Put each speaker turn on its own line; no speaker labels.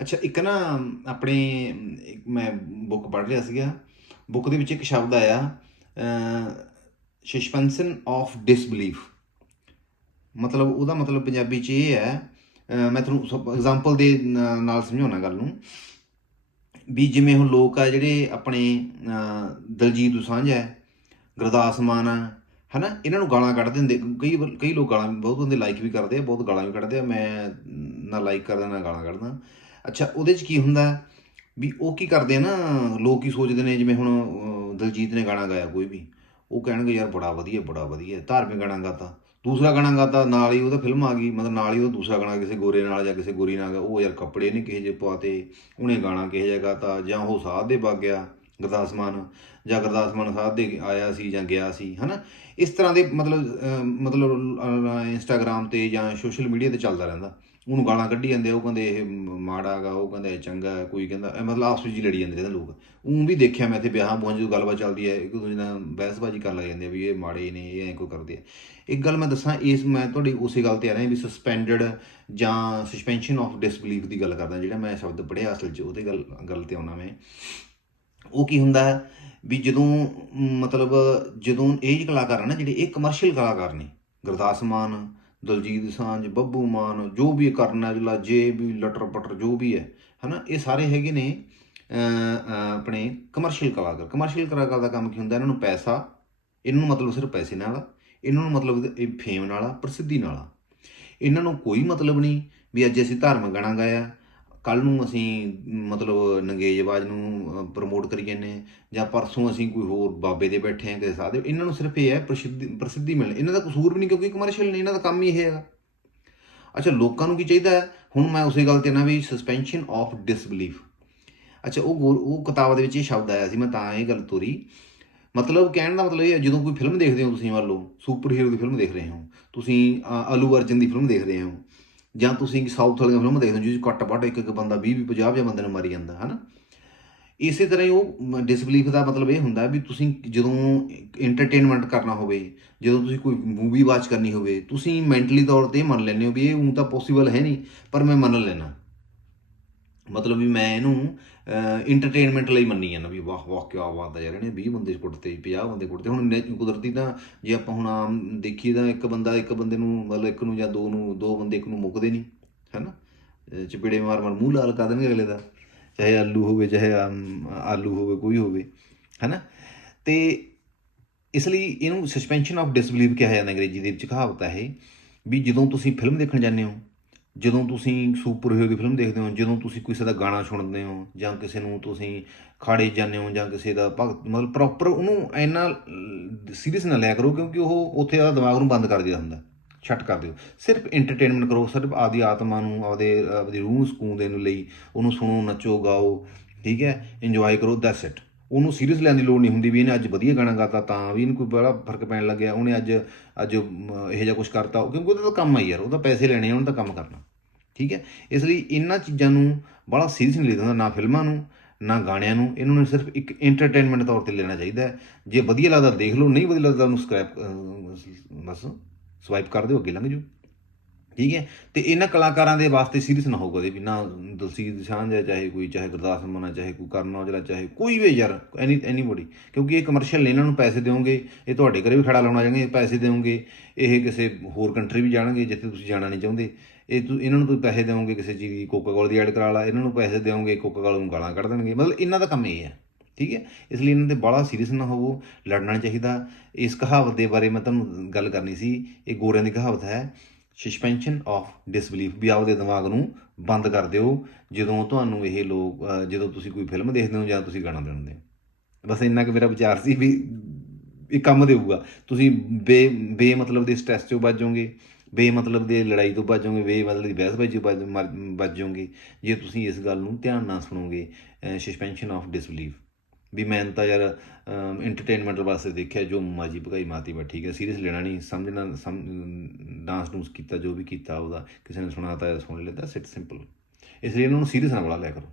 ਅੱਛਾ, ਇੱਕ ਨਾ ਆਪਣੇ, ਇੱਕ ਮੈਂ ਬੁੱਕ ਪੜ੍ਹ ਰਿਹਾ ਸੀਗਾ। ਬੁੱਕ ਦੇ ਵਿੱਚ ਇੱਕ ਸ਼ਬਦ ਆਇਆ ਸਸਪੈਂਸ਼ਨ ਆਫ ਡਿਸਬਲੀਫ ਮਤਲਬ ਉਹਦਾ ਮਤਲਬ ਪੰਜਾਬੀ ਚ ਇਹ ਹੈ ਮੈਂ ਤੁਹਾਨੂੰ ਐਗਜ਼ਾਮਪਲ ਦੇ ਨਾਲ ਸਮਝਾਉਣਾ ਗੱਲ ਨੂੰ। ਵੀ ਜਿਵੇਂ ਹੁਣ ਲੋਕ ਆ ਜਿਹੜੇ ਆਪਣੇ ਦਲਜੀਤ ਦੋਸਾਂਝ ਹੈ, ਗੁਰਦਾਸ ਮਾਨ ਆ, ਹਨਾ, ਇਹਨਾਂ ਨੂੰ ਗਾਲਾਂ ਕੱਢ ਦਿੰਦੇ। ਕਈ ਵਾਰ- ਕਈ ਲੋਕ ਗਾਲਾਂ ਬਹੁਤ ਬੰਦੇ ਲਾਈਕ ਵੀ ਕਰਦੇ ਆ, ਬਹੁਤ ਗਾਲਾਂ ਵੀ ਕੱਢਦੇ ਆ। ਮੈਂ ਨਾ ਲਾਈਕ ਕਰਦਾ, ਨਾ ਗਾਲਾਂ ਕੱਢਦਾ। ਅੱਛਾ, ਉਹਦੇ ਚ ਕੀ ਹੁੰਦਾ ਵੀ ਉਹ ਕੀ ਕਰਦੇ ਆ ਨਾ, ਲੋਕ ਕੀ ਸੋਚਦੇ ਨੇ, ਜਿਵੇਂ ਹੁਣ ਦਲਜੀਤ ਨੇ ਗਾਣਾ ਗਾਇਆ ਕੋਈ ਵੀ, ਉਹ ਕਹਿਣਗੇ, ਯਾਰ ਬੜਾ ਵਧੀਆ ਬੜਾ ਵਧੀਆ, ਧਾਰਮਿਕ ਗਾਣਾ ਗਾਤਾ। ਦੂਸਰਾ ਗਾਣਾ ਗਾਤਾ, ਨਾਲ ਹੀ ਉਹਦਾ ਫਿਲਮ ਆ ਗਈ, ਮਤਲਬ ਨਾਲ ਹੀ ਉਹ ਦੂਸਰਾ ਗਾਣਾ, ਕਿਸੇ ਗੋਰੇ ਨਾਲ ਜਾਂ ਕਿਸੇ ਗੋਰੀ ਨਾਲ ਗਾ ਉਹ ਯਾਰ ਕੱਪੜੇ ਨਹੀਂ ਕਿਸੇ ਜਿਹੇ ਪਵਾਤੇ, ਉਹਨੇ ਗਾਣਾ ਕਿਸੇ ਜਿਹਾ ਗਾਤਾ, ਜਾਂ ਉਹ ਸਾਧ ਦੇ ਵਗ ਗਿਆ, ਗੁਰਦਾਸ ਮਾਨ, ਜਾਂ ਗੁਰਦਾਸ ਮਾਨ ਸਾਧ ਦੇ ਆਇਆ ਸੀ ਜਾਂ ਗਿਆ ਸੀ, ਹਨਾ? ਇਸ ਤਰ੍ਹਾਂ ਦੇ ਮਤਲਬ ਮਤਲਬ ਇੰਸਟਾਗ੍ਰam ਤੇ ਜਾਂ ਸੋਸ਼ਲ ਮੀਡੀਆ ਤੇ ਚੱਲਦਾ ਰਹਿੰਦਾ। ਉਹਨੂੰ ਗਾਲਾਂ ਕੱਢੀ ਜਾਂਦੇ ਆ, ਉਹ ਕਹਿੰਦੇ ਇਹ ਮ- ਮਾੜਾ ਗਾ ਉਹ ਕਹਿੰਦੇ ਇਹ ਚੰਗਾ ਕੋਈ ਕਹਿੰਦਾ ਇਹ ਮਤਲਬ ਆਪਸ ਵਿੱਚ ਹੀ ਲੜੀ ਜਾਂਦੇ ਰਹਿੰਦੇ ਲੋਕ। ਉਹ ਵੀ ਦੇਖਿਆ ਮੈਂ ਇੱਥੇ ਵਿਆਹਾਂ ਬੁਹਾਂ ਜਦੋਂ ਗੱਲਬਾਤ ਚੱਲਦੀ ਹੈ ਇੱਕ ਦੂਜੇ ਨਾਲ ਬਹਿਸਬਾਜ਼ੀ ਕਰਨ ਲੱਗ ਜਾਂਦੇ ਆ ਵੀ ਇਹ ਮਾੜੇ ਨੇ ਇਹ ਐਂ ਕੋਈ ਕਰਦੇ ਆ। ਇੱਕ ਗੱਲ ਮੈਂ ਦੱਸਾਂ ਇਸ ਮੈਂ ਤੁਹਾਡੀ ਉਸੇ ਗੱਲ ਤੇ ਆ ਰਿਹਾ ਵੀ ਸਸਪੈਂਡਡ ਜਾਂ ਸਸਪੈਂਸ਼ਨ ਆਫ ਡਿਸਬਲੀਫ ਦੀ ਗੱਲ ਕਰਦਾ ਜਿਹੜਾ ਮੈਂ ਸ਼ਬਦ ਪੜ੍ਹਿਆ ਅਸਲ 'ਚ ਉਹਦੇ ਗੱਲ ਗੱਲ ਤੇ ਆਉਣਾ ਮੈਂ। ਉਹ ਕੀ ਹੁੰਦਾ ਵੀ ਜਦੋਂ ਮਤਲਬ ਜਦੋਂ ਇਹ ਜਿਹੇ ਕਲਾਕਾਰ ਹਨ ਨਾ ਜਿਹੜੇ ਇਹ ਕਮਰਸ਼ੀਅਲ ਕਲਾਕਾਰ ਨੇ ਗੁਰਦਾਸ ਮਾਨ ਦਲਜੀਤ ਸਾਂਝ ਬੱਬੂ ਮਾਨ, ਜੋ ਵੀ ਕਰਨ ਔਜਲਾ ਜੇ ਵੀ ਲਟਰ ਪਟਰ ਜੋ ਵੀ ਹੈ, ਹਨਾ, ਇਹ ਸਾਰੇ ਹੈਗੇ ਨੇ ਆਪਣੇ ਕਮਰਸ਼ੀਅਲ ਕਲਾਕਾਰ। ਕਮਰਸ਼ੀਅਲ ਕਲਾਕਾਰ ਦਾ ਕੰਮ ਕੀ ਹੁੰਦਾ? ਇਹਨਾਂ ਨੂੰ ਪੈਸਾ, ਇਹਨਾਂ ਨੂੰ ਮਤਲਬ ਸਿਰਫ ਪੈਸੇ ਨਾਲ, ਇਹਨਾਂ ਨੂੰ ਮਤਲਬ ਇਹ ਫੇਮ ਨਾਲ ਆ ਪ੍ਰਸਿੱਧੀ ਨਾਲ। ਆ ਇਹਨਾਂ ਨੂੰ ਕੋਈ ਮਤਲਬ ਨਹੀਂ ਵੀ ਅੱਜ ਅਸੀਂ ਧਾਰਮਿਕ ਗਾਣਾ ਗਾਇਆ ਕੱਲ ਨੂੰ ਅਸੀਂ, ਮਤਲਬ ਨੰਗੇਜਬਾਜ਼ ਨੂੰ ਪ੍ਰਮੋਟ ਕਰੀ ਜਾਂਦੇ ਹਾਂ ਜਾਂ ਪਰਸੋਂ ਅਸੀਂ ਕੋਈ ਹੋਰ ਬਾਬੇ ਦੇ ਬੈਠੇ ਹਾਂ ਕਿਸੇ ਸਾਧ ਇਹਨਾਂ ਨੂੰ ਸਿਰਫ ਇਹ ਹੈ ਪ੍ਰਸਿੱਧੀ ਪ੍ਰਸਿੱਧੀ ਮਿਲਣੀ, ਇਹਨਾਂ ਦਾ ਕਸੂਰ ਵੀ ਨਹੀਂ ਕਿਉਂਕਿ ਕਮਰਸ਼ੀਅਲ ਨਹੀਂ ਇਹਨਾਂ ਦਾ ਕੰਮ ਹੀ ਇਹ ਹੈਗਾ। ਅੱਛਾ, ਲੋਕਾਂ ਨੂੰ ਕੀ ਚਾਹੀਦਾ ਹੈ? ਹੁਣ ਮੈਂ ਉਸੇ ਗੱਲ ਤੇ ਨਾ ਵੀ ਸਸਪੈਂਸ਼ਨ ਆਫ ਡਿਸਬਲੀਫ ਅੱਛਾ, ਉਹ ਗੋਲ- ਉਹ ਕਿਤਾਬ ਦੇ ਵਿੱਚ ਇਹ ਸ਼ਬਦ ਆਇਆ ਸੀ, ਮੈਂ ਤਾਂ ਇਹ ਗੱਲ ਤੋਰੀ। ਮਤਲਬ ਕਹਿਣ ਦਾ ਮਤਲਬ ਇਹ ਹੈ, ਜਦੋਂ ਕੋਈ ਫਿਲਮ ਦੇਖਦੇ ਹੋ ਤੁਸੀਂ ਮੰਨ ਲਓ ਸੁਪਰ ਹੀਰੋ ਦੀ ਫਿਲਮ ਦੇਖ ਰਹੇ ਹੋ, ਤੁਸੀਂ ਅਲੂ ਅਰਜਨ ਦੀ ਫਿਲਮ ਦੇਖ ਰਹੇ ਹੋ ਜਾਂ ਤੁਸੀਂ ਸਾਊਥ ਵਾਲੀਆਂ ਫਿਲਮਾਂ ਦੇਖਦੇ ਹੋ ਜਿਸ 'ਚ ਘੱਟ ਵੱਟ ਇੱਕ ਇੱਕ ਬੰਦਾ 20 20 50 ਜਾਂ ਬੰਦੇ ਨੂੰ ਮਾਰੀ ਜਾਂਦਾ, ਹਨਾ? ਇਸੇ ਤਰ੍ਹਾਂ ਹੀ ਉਹ ਡਿਸਬਲੀਫ ਦਾ ਮਤਲਬ ਇਹ ਹੁੰਦਾ ਵੀ ਤੁਸੀਂ ਜਦੋਂ ਐਂਟਰਟੇਨਮੈਂਟ ਕਰਨਾ ਹੋਵੇ, ਜਦੋਂ ਤੁਸੀਂ ਕੋਈ ਮੂਵੀ ਵਾਚ ਕਰਨੀ ਹੋਵੇ, ਤੁਸੀਂ ਮੈਂਟਲੀ ਤੌਰ ਤੇ ਇਹ ਮੰਨ ਲੈਂਦੇ ਹੋ ਵੀ ਇਹ ਉਹ ਤਾਂ ਪੋਸੀਬਲ ਹੈ ਨਹੀਂ, ਪਰ ਮੈਂ ਮੰਨ ਲੈਣਾ ਮਤਲਬ ਵੀ ਮੈਂ ਇਹਨੂੰ ਐਂਟਰਟੇਨਮੈਂਟ ਲਈ ਮੰਨੀ ਜਾਂਦਾ ਵੀ ਵਾਹ ਵਾਹ ਕੀ ਬਾਤ ਹੈ ਯਾਰ, ਇਹਨੇ 20 ਬੰਦੇ ਕੁੱਟਤੇ 50 ਬੰਦੇ ਕੁੱਟਤੇ ਹੁਣ ਨੇ- ਕੁਦਰਤੀ ਤਾਂ ਜੇ ਆਪਾਂ ਹੁਣ ਆਮ ਦੇਖੀਏ ਤਾਂ ਇੱਕ ਬੰਦਾ ਇੱਕ ਬੰਦੇ ਨੂੰ, ਮਤਲਬ ਇੱਕ ਨੂੰ ਜਾਂ ਦੋ ਨੂੰ, ਦੋ ਬੰਦੇ ਇੱਕ ਨੂੰ ਮੁੱਕਦੇ ਨਹੀਂ ਹੈਨਾ ਅਹ, ਚਪੇੜੇ ਮਾਰ ਮਾਰ, ਮੂੰਹ ਲਾਲ ਕਰ ਦੇਣਗੇ ਅਗਲੇ ਦਾ, ਚਾਹੇ ਆਲੂ ਹੋਵੇ, ਚਾਹੇ ਆਮ ਆਲੂ ਹੋਵੇ, ਕੋਈ ਹੋਵੇ ਹੈਨਾ ਤੇ ਇਸ ਲਈ ਇਹਨੂੰ ਸਸਪੈਂਸ਼ਨ ਆਫ ਡਿਸਬਲੀਫ ਕਿਹਾ ਜਾਂਦਾ ਅੰਗਰੇਜ਼ੀ ਦੇ ਵਿੱਚ, ਕਹਾਵਤ ਹੈ ਇਹ, ਵੀ ਜਦੋਂ ਤੁਸੀਂ ਫਿਲਮ ਦੇਖਣ ਜਾਂਦੇ ਹੋ ਜਦੋਂ ਤੁਸੀਂ ਸੁਪਰ ਹੀਰੋ ਦੀ ਫਿਲਮ ਦੇਖਦੇ ਹੋ, ਜਦੋਂ ਤੁਸੀਂ ਕਿਸੇ ਦਾ ਗਾਣਾ ਸੁਣਦੇ ਹੋ ਜਾਂ ਕਿਸੇ ਨੂੰ ਤੁਸੀਂ ਖਾੜੇ ਜਾਂਦੇ ਹੋ ਜਾਂ ਕਿਸੇ ਦਾ ਭਗਤ, ਮਤਲਬ ਪ੍ਰੋਪਰ ਉਹਨੂੰ ਇੰਨਾ ਸੀਰੀਅਸ ਨਾ ਲਿਆ ਕਰੋ ਕਿਉਂਕਿ ਉਹ ਉੱਥੇ ਆ ਦਿਮਾਗ ਨੂੰ ਬੰਦ ਕਰ ਦਿਆ ਹੁੰਦਾ ਛੱਟ ਕਰ ਦਿਓ। ਸਿਰਫ ਐਂਟਰਟੇਨਮੈਂਟ ਕਰੋ, ਸਿਰਫ ਆਪਦੀ ਆਤਮਾ ਨੂੰ, ਆਪਦੇ, ਆਪਦੀ ਰੂਹ ਨੂੰ ਸਕੂਨ ਦੇਣ ਲਈ ਉਹਨੂੰ ਸੁਣੋ, ਨੱਚੋ, ਗਾਓ, ਠੀਕ ਹੈ ਇੰਜੋਏ ਕਰੋ ਦੈਟਸ ਇਟ ਉਹਨੂੰ ਸੀਰੀਅਸ ਲੈਣ ਦੀ ਲੋੜ ਨਹੀਂ ਹੁੰਦੀ ਵੀ ਇਹਨੇ ਅੱਜ ਵਧੀਆ ਗਾਣਾ ਗਾਤਾ ਤਾਂ ਵੀ ਇਹਨੂੰ ਕੋਈ ਬੜਾ ਫ਼ਰਕ ਪੈਣ ਲੱਗਿਆ, ਉਹਨੇ ਅੱਜ ਅੱਜ ਇਹੋ ਜਿਹਾ ਕੁਝ ਕਰਤਾ ਕਿਉਂਕਿ ਉਹਦਾ ਤਾਂ ਕੰਮ ਆ ਯਾਰ, ਉਹਦਾ ਪੈਸੇ ਲੈਣੇ ਆ, ਉਹਨੇ ਤਾਂ ਕੰਮ ਕਰਨਾ। ਠੀਕ ਹੈ? ਇਸ ਲਈ ਇਹਨਾਂ ਚੀਜ਼ਾਂ ਨੂੰ ਬੜਾ ਸੀਰੀਅਸ ਨਹੀਂ ਲੈਦਾ, ਨਾ ਫਿਲਮਾਂ ਨੂੰ, ਨਾ ਗਾਣਿਆਂ ਨੂੰ। ਇਹਨਾਂ ਨੂੰ ਸਿਰਫ ਇੱਕ ਐਂਟਰਟੇਨਮੈਂਟ ਤੌਰ ਤੇ ਲੈਣਾ ਚਾਹੀਦਾ ਹੈ। ਜੇ ਵਧੀਆ ਲੱਗਦਾ ਦੇਖ ਲਓ, ਨਹੀਂ ਵਧੀਆ ਲੱਗਦਾ ਉਹਨੂੰ ਸਕ੍ਰੈਪ ਬਸ ਸਵਾਈਪ ਕਰ ਦਿਓ, ਅੱਗੇ ਲੰਘ ਜਾਓ। ਠੀਕ ਹੈ? ਤੇ ਇਹਨਾਂ ਕਲਾਕਾਰਾਂ ਦੇ ਵਾਸਤੇ ਸੀਰੀਅਸ ਨਾ ਹੋਊ ਕਦੇ ਵੀ, ਨਾ ਦਲਸੀਰ ਦਸ਼ਾਂਝ ਹੈ, ਚਾਹੇ ਕੋਈ, ਚਾਹੇ ਗੁਰਦਾਸ ਮਾਨ ਹੈ, ਚਾਹੇ ਕੋਈ ਕਰਨ ਔਜਲਾ, ਚਾਹੇ ਕੋਈ ਵੀ ਯਾਰ ਐਨੀ ਐਨੀਬੋਡੀ ਕਿਉਂਕਿ ਇਹ ਕਮਰਸ਼ੀਅਲ ਨੇ, ਇਹਨਾਂ ਨੂੰ ਪੈਸੇ ਦਿਓਗੇ, ਇਹ ਤੁਹਾਡੇ ਘਰੇ ਵੀ ਖੜਾ ਲਾਉਣਾ ਜਾਣਗੇ ਪੈਸੇ ਦਿਓਗੇ, ਇਹ ਕਿਸੇ ਹੋਰ ਕੰਟਰੀ ਵੀ ਜਾਣਗੇ, ਜਿੱਥੇ ਤੁਸੀਂ ਜਾਣਾ ਨਹੀਂ ਚਾਹੁੰਦੇ। ਇਹ ਤੁ, ਇਹਨਾਂ ਨੂੰ ਤੁਸੀਂ ਪੈਸੇ ਦਿਓਗੇ ਕਿਸੇ ਚੀਜ਼ ਦੀ ਕੋਕਾ ਕੋਲ ਦੀ ਐਡ ਕਰਾ ਲਾ, ਇਹਨਾਂ ਨੂੰ ਪੈਸੇ ਦਿਓਗੇ ਕੋਕਾ ਕੋਲ ਨੂੰ ਗਾਲਾਂ ਕੱਢ ਦੇਣਗੇ। ਮਤਲਬ ਇਹਨਾਂ ਦਾ ਕੰਮ ਇਹ ਹੈ, ਠੀਕ ਹੈ? ਇਸ ਲਈ ਇਹਨਾਂ 'ਤੇ ਬੜਾ ਸੀਰੀਅਸ ਨਾ ਹੋਵੋ, ਲੜਨਾ ਚਾਹੀਦਾ। ਇਸ ਕਹਾਵਤ ਦੇ ਬਾਰੇ ਮੈਂ ਤੁਹਾਨੂੰ ਗੱਲ ਕਰਨੀ ਸੀ, ਇਹ ਗੋਰਿਆਂ ਦੀ ਕਹਾਵਤ ਹੈ ਸਸਪੈਂਸ਼ਨ ਆਫ ਡਿਸਬਲੀਫ ਵੀ ਆਪਦੇ ਦਿਮਾਗ ਨੂੰ ਬੰਦ ਕਰ ਦਿਓ, ਜਦੋਂ ਤੁਹਾਨੂੰ ਇਹ ਲੋਕ ਜਦੋਂ ਤੁਸੀਂ ਕੋਈ ਫਿਲਮ ਦੇਖਦੇ ਹੋ ਜਾਂ ਤੁਸੀਂ ਗਾਣਾ ਸੁਣਦੇ ਹੋ। ਬਸ ਇੰਨਾ ਕਿ ਮੇਰਾ ਵਿਚਾਰ ਸੀ ਵੀ ਇਹ ਕੰਮ ਦੇਊਗਾ। ਤੁਸੀਂ ਬੇ ਬੇ ਮਤਲਬ ਦੇ ਸਟ੍ਰੈਸ ਚੋਂ ਬਚ ਜਾਓਗੇ। ਬੇਮਤਲਬ ਦੇ ਲੜਾਈ ਤੋਂ ਬਚ ਜਾਓਗੇ ਬੇ ਦੀ ਬਹਿਸਬਾਜ਼ੀ ਤੋਂ ਬਚ ਜੇ ਤੁਸੀਂ ਇਸ ਗੱਲ ਨੂੰ ਧਿਆਨ ਨਾਲ ਸੁਣੋਗੇ ਸਸਪੈਂਸ਼ਨ ਆਫ ਡਿਸਬਲੀਫ ਵੀ ਮੈਂ ਤਾਂ ਯਾਰ ਐਂਟਰਟੇਨਮੈਂਟ ਵਾਸਤੇ ਦੇਖਿਆ, ਜੋ ਮਾਜੀ ਭਗਾਈ ਮਾਤੀ ਬਾ ਠੀਕ ਹੈ ਸੀਰੀਅਸ ਲੈਣਾ ਨਹੀਂ, ਸਮਝਣਾ ਡਾਂਸ ਡੂੰਸ ਕੀਤਾ, ਜੋ ਵੀ ਕੀਤਾ ਉਹਦਾ, ਕਿਸੇ ਨੇ ਸੁਣਾਤਾ, ਸੁਣ ਲੈਂਦਾ ਸਿਟ ਸਿੰਪਲ ਇਸ ਲਈ ਇਹਨਾਂ ਨੂੰ ਸੀਰੀਅਸ ਨਾ ਬੜਾ ਲਿਆ ਕਰੋ।